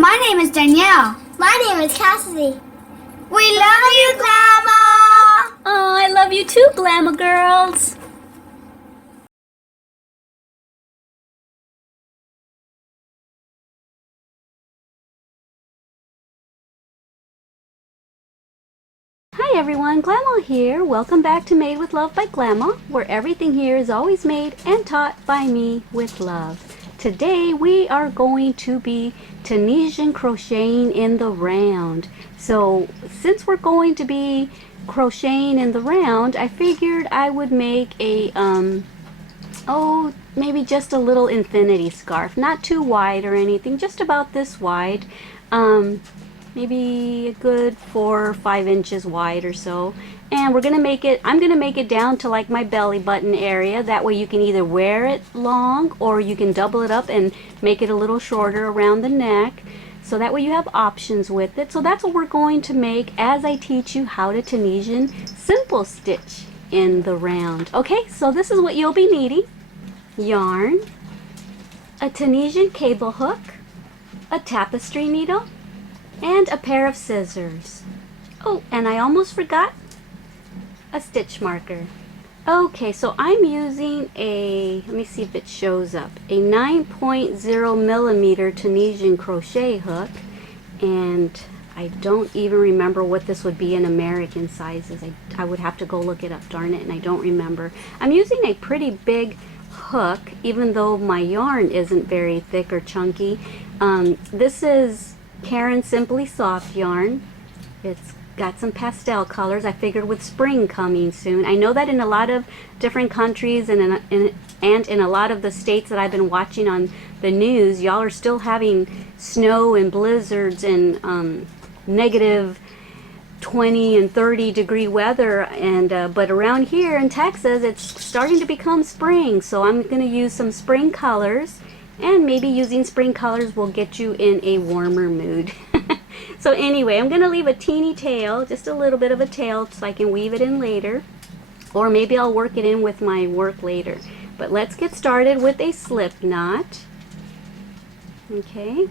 My name is Danielle. My name is Cassidy. We love you, Glama! Oh, I love you too, Glama girls. Hi everyone, Glama here. Welcome back to Made with Love by Glama, where everything here is always made and taught by me with love. Today we are going to be Tunisian crocheting in the round. So since we're going to be crocheting in the round, I figured I would make a maybe just a little infinity scarf, not too wide or anything, just about this wide. Maybe a good 4 or 5 inches wide or so. And we're gonna make it, I'm gonna make it down to like my belly button area. That way you can either wear it long or you can double it up and make it a little shorter around the neck. So that way you have options with it. So that's what we're going to make as I teach you how to Tunisian simple stitch in the round. Okay, so this is what you'll be needing. Yarn, a Tunisian cable hook, a tapestry needle, and a pair of scissors. Oh, and I almost forgot a stitch marker. Okay, so I'm using a, let me see if it shows up, a 9.0 millimeter Tunisian crochet hook, and I don't even remember what this would be in American sizes. I would have to go look it up, darn it, and I don't remember. I'm using a pretty big hook, even though my yarn isn't very thick or chunky. This is Caron Simply Soft yarn. It's got some pastel colors. I figured with spring coming soon. I know that in a lot of different countries and in a lot of the states that I've been watching on the news, y'all are still having snow and blizzards and negative 20 and 30 degree weather, and but around here in Texas it's starting to become spring, so I'm going to use some spring colors, and maybe using spring colors will get you in a warmer mood. So anyway, I'm going to leave a teeny tail, just a little bit of a tail, so I can weave it in later, or maybe I'll work it in with my work later. But let's get started with a slip knot. Okay,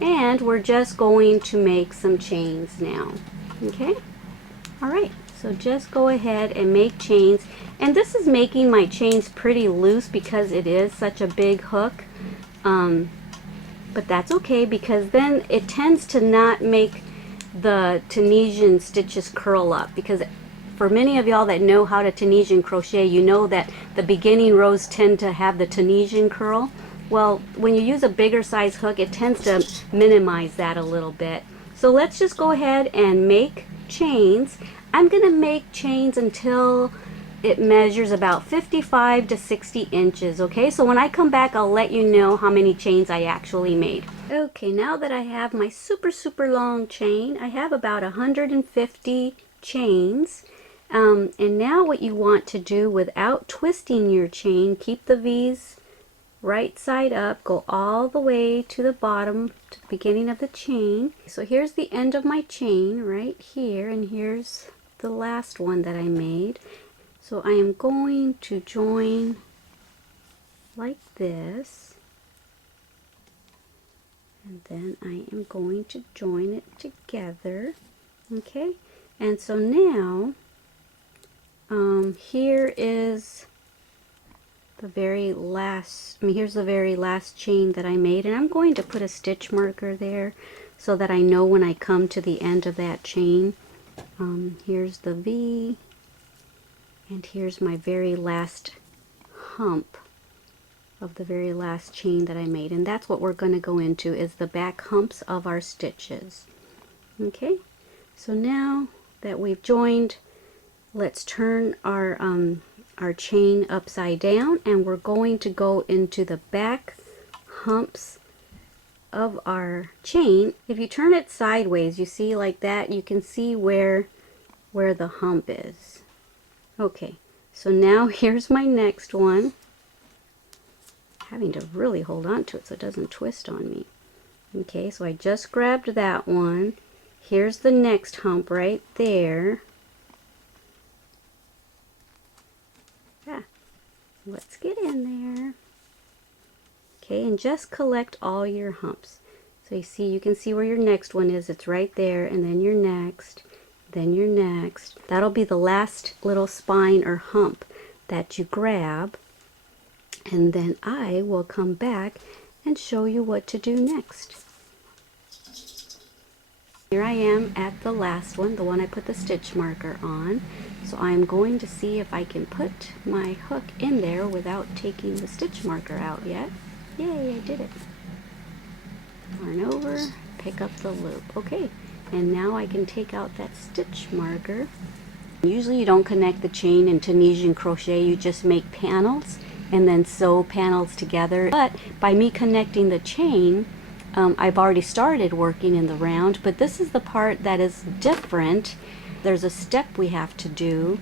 and we're just going to make some chains now. Okay, all right, so just go ahead and make chains, and this is making my chains pretty loose because it is such a big hook, but that's okay because then it tends to not make the Tunisian stitches curl up, because for many of y'all that know how to Tunisian crochet, you know that the beginning rows tend to have the Tunisian curl. Well, when you use a bigger size hook, it tends to minimize that a little bit. So let's just go ahead and make chains. I'm going to make chains until it measures about 55 to 60 inches, okay? So when I come back, I'll let you know how many chains I actually made. Okay, now that I have my super long chain, I have about 150 chains. And now what you want to do without twisting your chain, keep the V's right side up, go all the way to the bottom, to the beginning of the chain. So here's the end of my chain right here, and here's the last one that I made. So I am going to join like this, and then I am going to join it together. Okay, and so now here is the very last, here's the very last chain that I made, and I'm going to put a stitch marker there so that I know when I come to the end of that chain. Here's the V, and here's my very last hump of the very last chain that I made, and that's what we're going to go into, is the back humps of our stitches. Okay, so now that we've joined, let's turn our chain upside down, and we're going to go into the back humps of our chain. If you turn it sideways, you see like that, you can see where the hump is. Okay, so now here's my next one. Having to really hold on to it so it doesn't twist on me. Okay, so I just grabbed that one. Here's the next hump right there. Yeah, let's get in there. Okay, and just collect all your humps. So you see, you can see where your next one is. It's right there, and then your next, then your next. That'll be the last little spine or hump that you grab, and then I will come back and show you what to do next. Here I am at the last one, the one I put the stitch marker on. So I'm going to see if I can put my hook in there without taking the stitch marker out yet. Yay, I did it. Yarn over, pick up the loop. Okay, and now I can take out that stitch marker. Usually you don't connect the chain in Tunisian crochet, you just make panels and then sew panels together. But by me connecting the chain, I've already started working in the round, but this is the part that is different. There's a step we have to do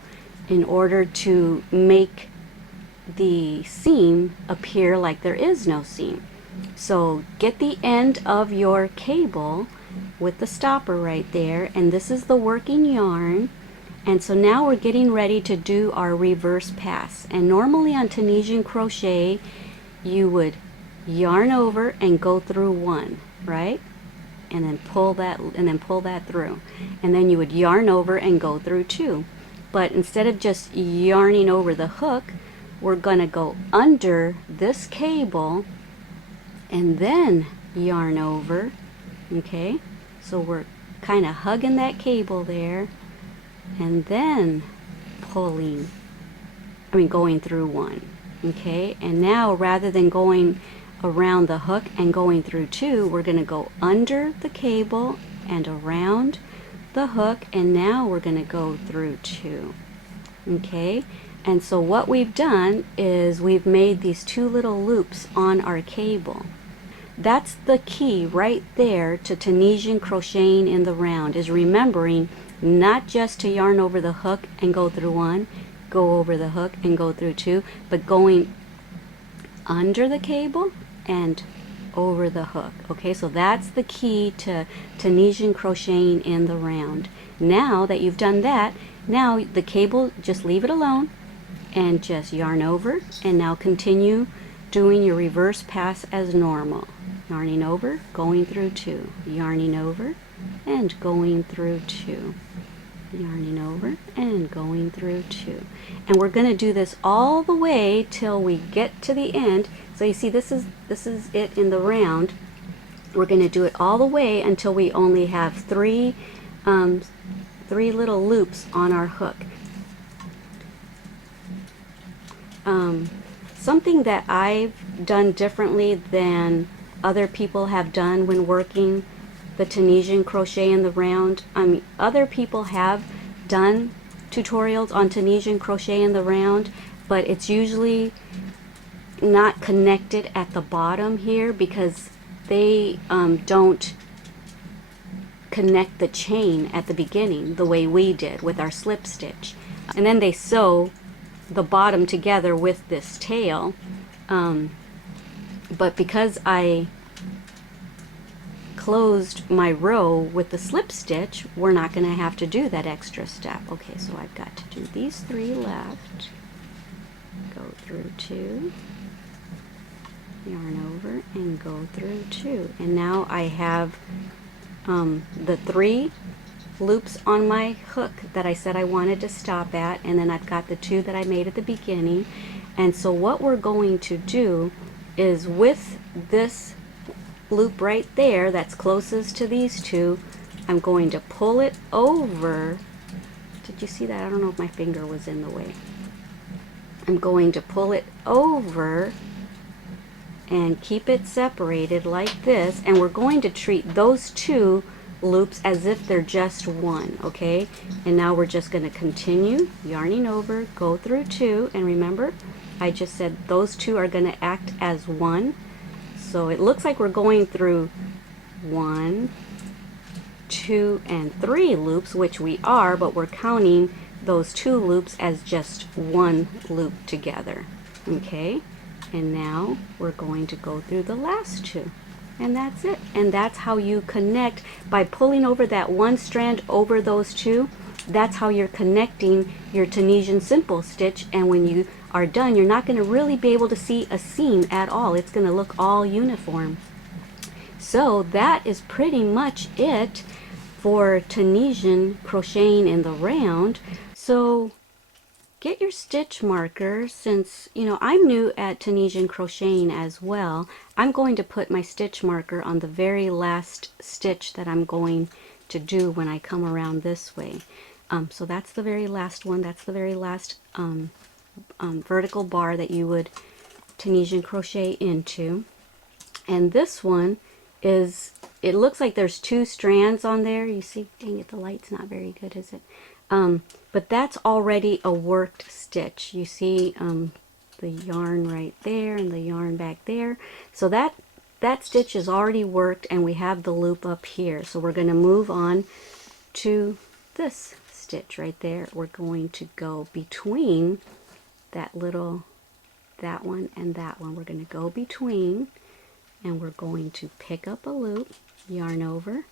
in order to make the seam appear like there is no seam. So get the end of your cable with the stopper right there, and this is the working yarn. And so now we're getting ready to do our reverse pass. And normally on Tunisian crochet you would yarn over and go through one, right? And then pull that through. And then you would yarn over and go through two. But instead of just yarning over the hook, we're going to go under this cable and then yarn over. Okay? So we're kind of hugging that cable there and then going through one. Okay? And now rather than going around the hook and going through two, we're going to go under the cable and around the hook, and now we're going to go through two. Okay, and so what we've done is we've made these two little loops on our cable. That's the key right there to Tunisian crocheting in the round, is remembering not just to yarn over the hook and go through one, go over the hook and go through two, but going under the cable and over the hook. Okay, so that's the key to Tunisian crocheting in the round. Now that you've done that, now the cable, just leave it alone and just yarn over, and now continue doing your reverse pass as normal. Yarning over, going through two, yarning over and going through two, yarning over and going through two. And we're going to do this all the way till we get to the end. So you see, this is it in the round. We're going to do it all the way until we only have three little loops on our hook. Something that I've done differently than other people have done when working the Tunisian crochet in the round. Other people have done tutorials on Tunisian crochet in the round, but it's usually not connected at the bottom here because they don't connect the chain at the beginning the way we did with our slip stitch, and then they sew the bottom together with this tail. But because I closed my row with the slip stitch, we're not going to have to do that extra step. Okay, so I've got to do these three left, go through two, yarn over and go through two, and now I have the three loops on my hook that I said I wanted to stop at, and then I've got the two that I made at the beginning. And so what we're going to do is, with this loop right there that's closest to these two, I'm going to pull it over. Did you see that? I don't know if my finger was in the way. I'm going to pull it over and keep it separated like this, and we're going to treat those two loops as if they're just one. Okay, and now we're just going to continue yarning over, go through two, and remember I just said those two are going to act as one. So it looks like we're going through 1, 2, and 3 loops, which we are, but we're counting those 2 loops as just one loop together. Okay, and now we're going to go through the last 2, and that's it. And that's how you connect, by pulling over that one strand over those 2. That's how you're connecting your Tunisian simple stitch, and when you are done, you're not going to really be able to see a seam at all. It's going to look all uniform. So that is pretty much it for Tunisian crocheting in the round. So get your stitch marker, since I'm new at Tunisian crocheting as well. I'm going to put my stitch marker on the very last stitch that I'm going to do when I come around this way. So that's the very last one. That's the very last vertical bar that you would Tunisian crochet into. And this one is, it looks like there's 2 strands on there. You see, dang it, the light's not very good, is it? But that's already a worked stitch. You see the yarn right there and the yarn back there. So that stitch is already worked, and we have the loop up here. So we're going to move on to this stitch right there. We're going to go between that one and that one. We're going to go between, and we're going to pick up a loop, yarn over,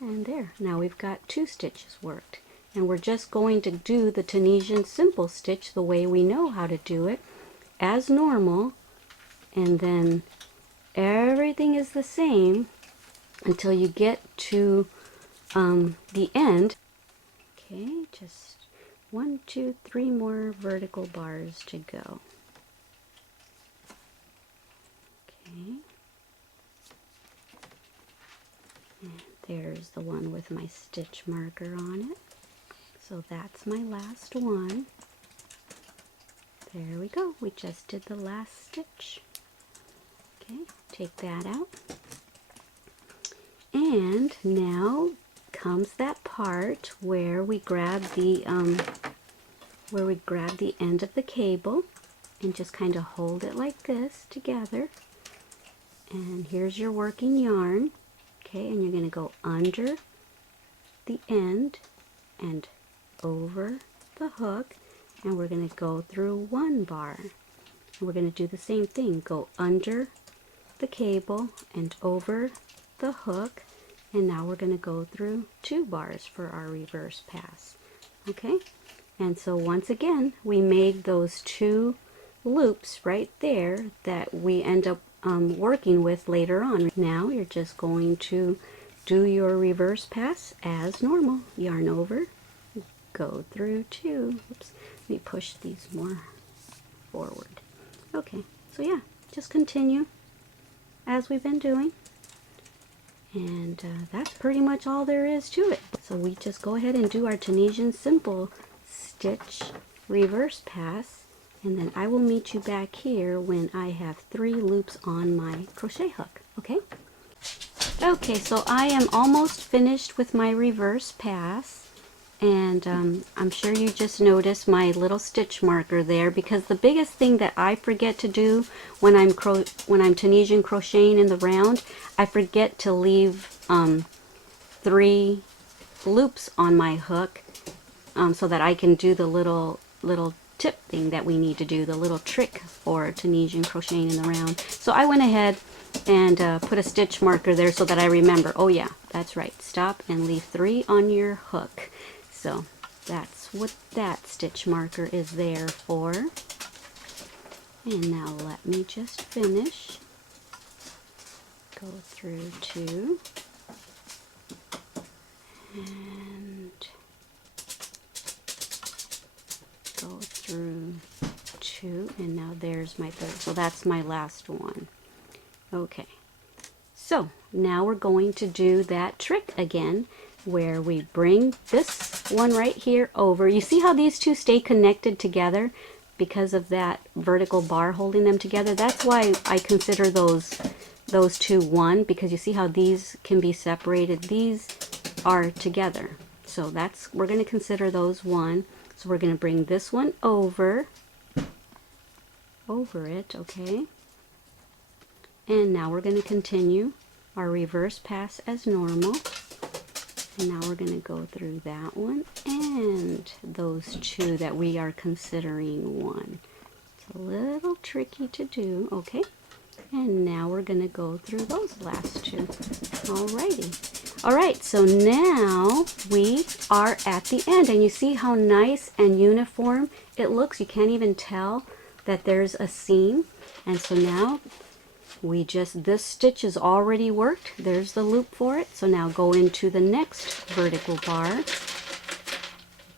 and there. Now we've got 2 stitches worked. And we're just going to do the Tunisian simple stitch the way we know how to do it, as normal, and then everything is the same until you get to the end. Okay, just 1, 2, 3 more vertical bars to go. Okay. And there's the one with my stitch marker on it. So that's my last one. There we go. We just did the last stitch. Okay, take that out. And now comes that part where we grab the end of the cable and just kind of hold it like this together. And here's your working yarn. Okay, and you're going to go under the end and over the hook, and we're going to go through 1 bar. And we're going to do the same thing. Go under the cable and over the hook, and now we're going to go through 2 bars for our reverse pass. Okay, and so once again we made those 2 loops right there that we end up working with later on. Now you're just going to do your reverse pass as normal. Yarn over, go through 2. Oops, let me push these more forward. Okay, so yeah, just continue as we've been doing, and that's pretty much all there is to it. So we just go ahead and do our Tunisian simple stitch reverse pass, and then I will meet you back here when I have 3 loops on my crochet hook. Okay? Okay, so I am almost finished with my reverse pass. And I'm sure you just noticed my little stitch marker there, because the biggest thing that I forget to do when I'm Tunisian crocheting in the round, I forget to leave 3 loops on my hook so that I can do the little tip thing that we need to do, the little trick for Tunisian crocheting in the round. So I went ahead and put a stitch marker there so that I remember, oh yeah, that's right, stop and leave 3 on your hook. So that's what that stitch marker is there for. And now let me just finish. Go through 2. And go through 2. And now there's my 3rd. So that's my last one. Okay. So now we're going to do that trick again, where we bring this one right here over. You see how these 2 stay connected together because of that vertical bar holding them together? That's why I consider those 2 one, because you see how these can be separated. These are together. So we're going to consider those 1. So we're going to bring this one over it, okay? And now we're going to continue our reverse pass as normal. And now we're going to go through that one and those 2 that we are considering 1. It's a little tricky to do, okay? And now we're going to go through those last 2. Alrighty. Alright, so now we are at the end, and you see how nice and uniform it looks. You can't even tell that there's a seam. And so now this stitch is already worked. There's the loop for it. So now go into the next vertical bar,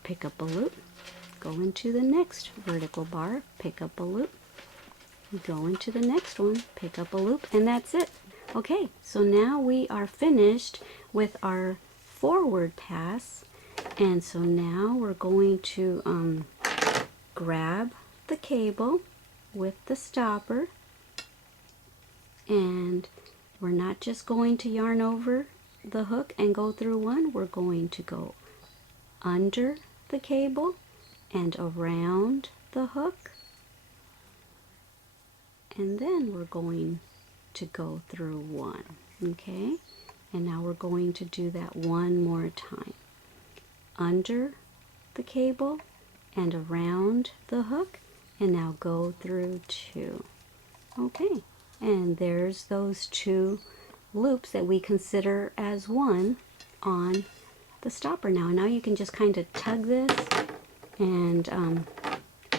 pick up a loop, go into the next vertical bar, pick up a loop, go into the next one, pick up a loop, and that's it. Okay, so now we are finished with our forward pass, and so now we're going to grab the cable with the stopper, and we're not just going to yarn over the hook and go through one, we're going to go under the cable and around the hook, and then we're going to go through one. Okay, and now we're going to do that one more time. Under the cable and around the hook, and now go through two. Okay, and there's those two loops that we consider as one on the stopper. Now you can just kind of tug this, and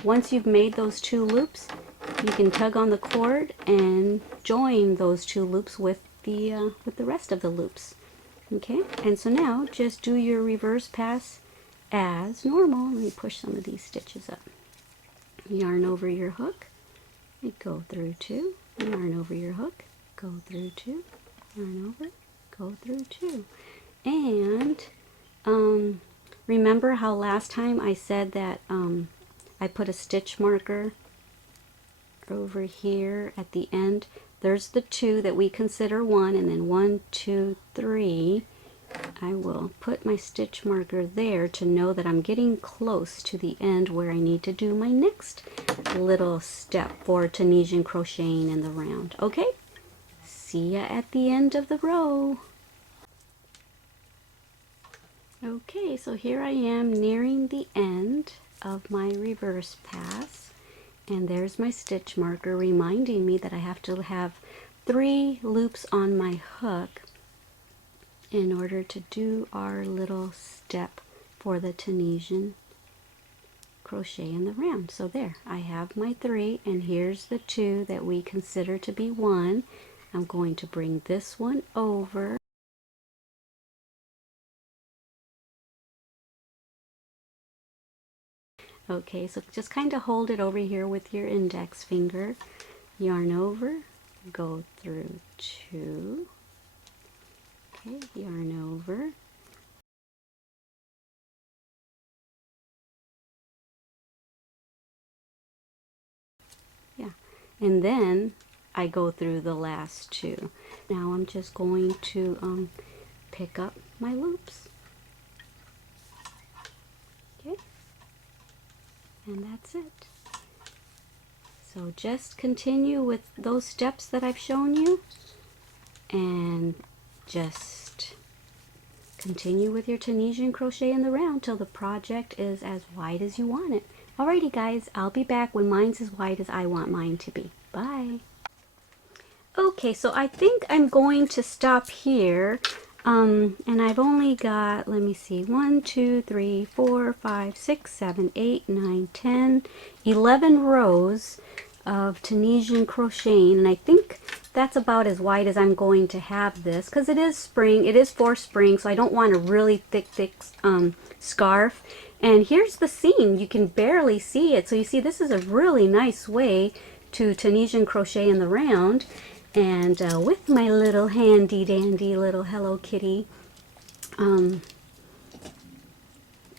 once you've made those two loops, you can tug on the cord and join those two loops with the rest of the loops. Okay, and so now just do your reverse pass as normal. Let me push some of these stitches up. Yarn over your hook, and go through two, yarn over your hook, go through two, yarn over, go through two. And remember how last time I said that I put a stitch marker over here at the end? There's the two that we consider one, and then 1, 2, 3. I will put my stitch marker there to know that I'm getting close to the end where I need to do my next little step for Tunisian crocheting in the round. Okay, see ya at the end of the row. Okay, so here I am nearing the end of my reverse pass, and there's my stitch marker reminding me that I have to have 3 loops on my hook in order to do our little step for the Tunisian crochet in the round. So there, I have my 3, and here's the 2 that we consider to be 1. I'm going to bring this one over. Okay, so just kind of hold it over here with your index finger, yarn over, go through 2, okay, yarn over, yeah, and then I go through the last 2. Now I'm just going to pick up my loops. Okay, and that's it. So just continue with those steps that I've shown you, and just continue with your Tunisian crochet in the round till the project is as wide as you want it. Alrighty guys, I'll be back when mine's as wide as I want mine to be. Bye. Okay, so I think I'm going to stop here. And I've only got, let me see, 1, 2, 3, 4, 5, 6, 7, 8, 9, 10, 11 rows of Tunisian crocheting, and I think that's about as wide as I'm going to have this, because it is spring, it is for spring, so I don't want a really thick scarf. And here's the seam, you can barely see it, so you see this is a really nice way to Tunisian crochet in the round. And with my little handy dandy little Hello Kitty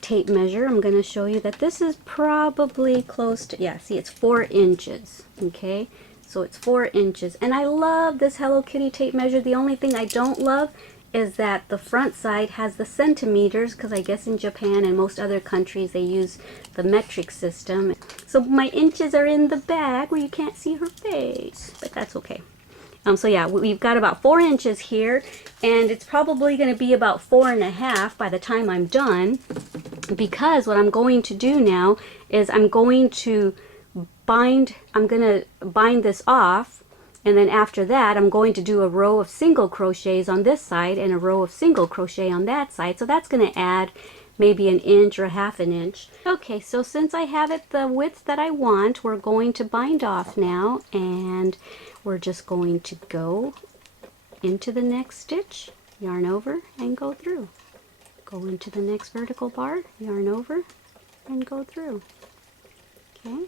tape measure, I'm going to show you that this is probably close to, yeah, see, it's 4 inches. Okay, so it's 4 inches, and I love this Hello Kitty tape measure. The only thing I don't love is that the front side has the centimeters, because I guess in Japan and most other countries they use the metric system. So my inches are in the bag where you can't see her face, but that's okay. So yeah, we've got about 4 inches here, and it's probably going to be about 4.5 by the time I'm done, because what I'm going to do now is I'm going to bind this off, and then after that I'm going to do a row of single crochets on this side and a row of single crochet on that side. So that's going to add maybe an inch or half an inch. Okay, so since I have it the width that I want, we're going to bind off now, and we're just going to go into the next stitch, yarn over, and go through. Go into the next vertical bar, yarn over, and go through. Okay,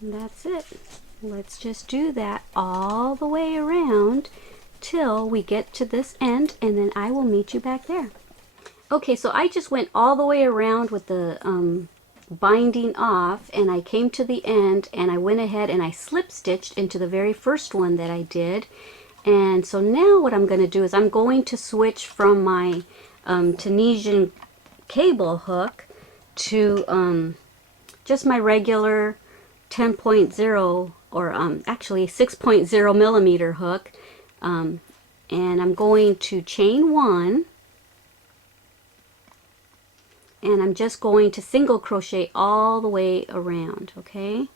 and that's it. Let's just do that all the way around till we get to this end, and then I will meet you back there. Okay, so I just went all the way around with the binding off, and I came to the end, and I went ahead and I slip stitched into the very first one that I did. And so now what I'm going to do is I'm going to switch from my Tunisian cable hook to just my regular 10.0 or actually 6.0 millimeter hook, and I'm going to chain 1, and I'm just going to single crochet all the way around. Okay,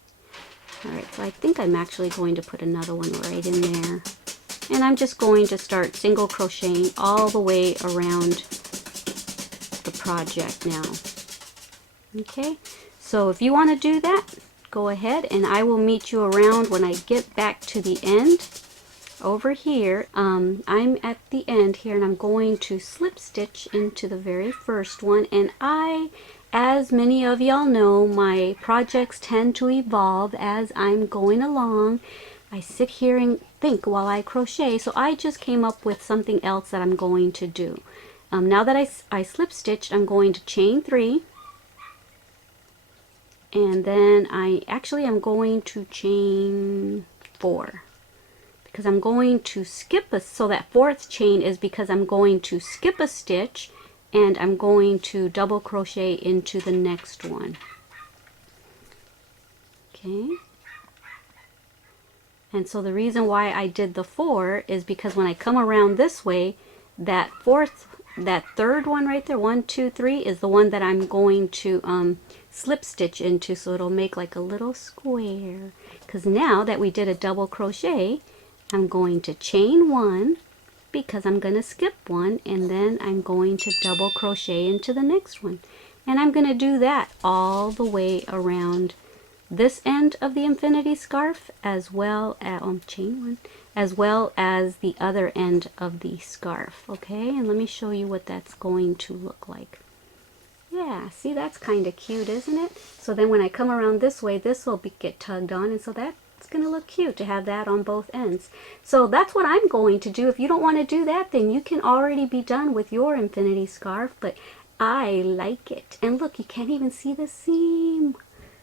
alright, so I think I'm actually going to put another one right in there, and I'm just going to start single crocheting all the way around the project now. Okay, so if you want to do that, go ahead, and I will meet you around when I get back to the end over here. I'm at the end here, and I'm going to slip stitch into the very first one. And as many of y'all know, my projects tend to evolve as I'm going along. I sit here and think while I crochet, so I just came up with something else that I'm going to do. Now that I slip stitched, I'm going to chain 3, and then I'm going to chain 4, because I'm going to skip so that fourth chain is because I'm going to skip a stitch, and I'm going to double crochet into the next one. Okay, and so the reason why I did the 4 is because when I come around this way, that third one right there, 1, 2, 3, is the one that I'm going to slip stitch into, so it'll make like a little square. Because now that we did a double crochet, I'm going to chain 1 because I'm going to skip 1, and then I'm going to double crochet into the next one, and I'm going to do that all the way around this end of the infinity scarf, as well as chain 1, as well as the other end of the scarf. Okay, and let me show you what that's going to look like. Yeah, see, that's kind of cute, isn't it? So then when I come around this way, this will get tugged on, and so that's going to look cute to have that on both ends. So that's what I'm going to do. If you don't want to do that, then you can already be done with your infinity scarf, but I like it. And look, you can't even see the seam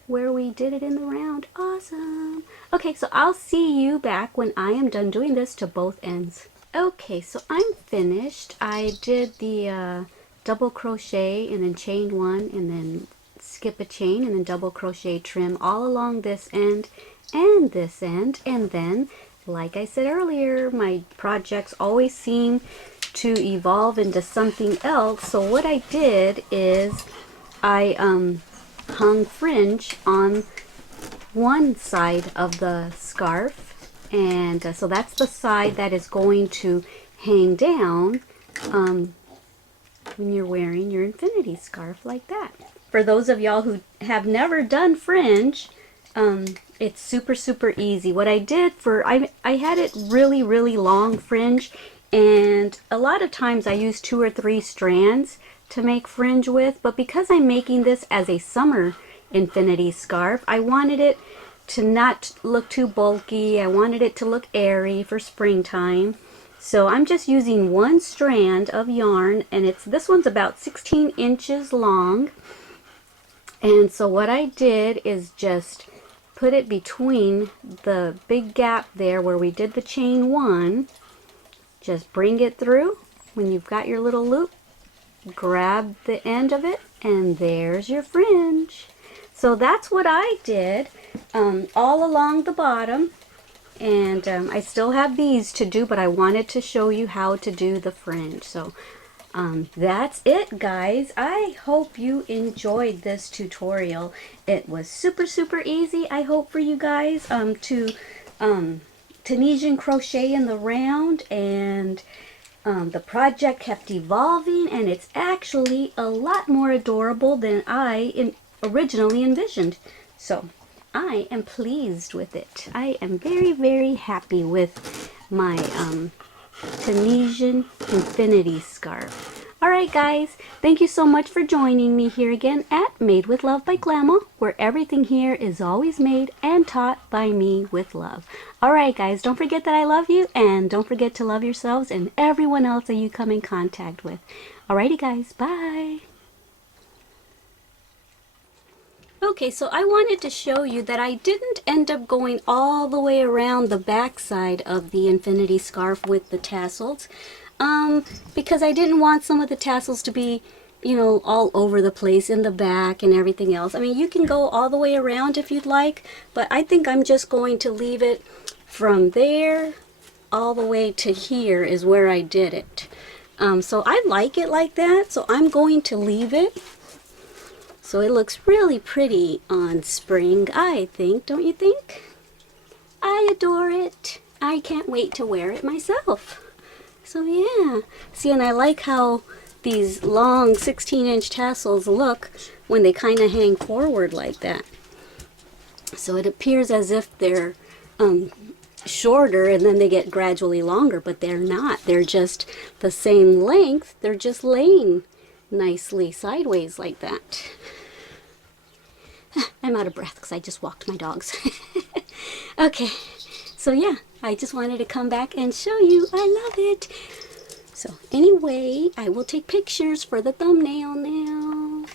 where we did it in the round. Awesome. Okay, so I'll see you back when I am done doing this to both ends. Okay, so I'm finished. I did the double crochet and then chain 1 and then skip a chain and then double crochet trim all along this end and this end, and then like I said earlier, my projects always seem to evolve into something else. So what I did is I hung fringe on one side of the scarf, and so that's the side that is going to hang down when you're wearing your infinity scarf like that. For those of y'all who have never done fringe, it's super easy. What I did I had it really long fringe, and a lot of times I use 2 or 3 strands to make fringe with, but because I'm making this as a summer infinity scarf, I wanted it to not look too bulky. I wanted it to look airy for springtime. So I'm just using 1 strand of yarn, and this one's about 16 inches long. And so what I did is just put it between the big gap there where we did the chain 1. Just bring it through. When you've got your little loop, grab the end of it, and there's your fringe. So that's what I did all along the bottom, and I still have these to do, but I wanted to show you how to do the fringe. So that's it, guys. I hope you enjoyed this tutorial. It was super easy, I hope, for you guys to Tunisian crochet in the round, and the project kept evolving, and it's actually a lot more adorable than I originally envisioned. So I am pleased with it. I am very, very happy with my Tunisian infinity scarf. Alright guys, thank you so much for joining me here again at Made with Love by Glama, where everything here is always made and taught by me with love. Alright guys, don't forget that I love you, and don't forget to love yourselves and everyone else that you come in contact with. Alrighty guys, bye! Okay, so I wanted to show you that I didn't end up going all the way around the back side of the infinity scarf with the tassels, because I didn't want some of the tassels to be, you know, all over the place in the back and everything else. I mean, you can go all the way around if you'd like, but I think I'm just going to leave it from there all the way to here is where I did it. So I like it like that, so I'm going to leave it. So it looks really pretty on spring, I think, don't you think? I adore it. I can't wait to wear it myself. So yeah, see, and I like how these long 16-inch tassels look when they kind of hang forward like that. So it appears as if they're shorter and then they get gradually longer, but they're not. They're just the same length. They're just laying nicely sideways like that. I'm out of breath because I just walked my dogs. Okay, so yeah, I just wanted to come back and show you. I love it. So anyway, I will take pictures for the thumbnail now.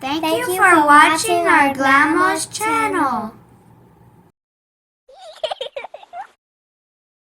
Thank you for watching our Glama's channel.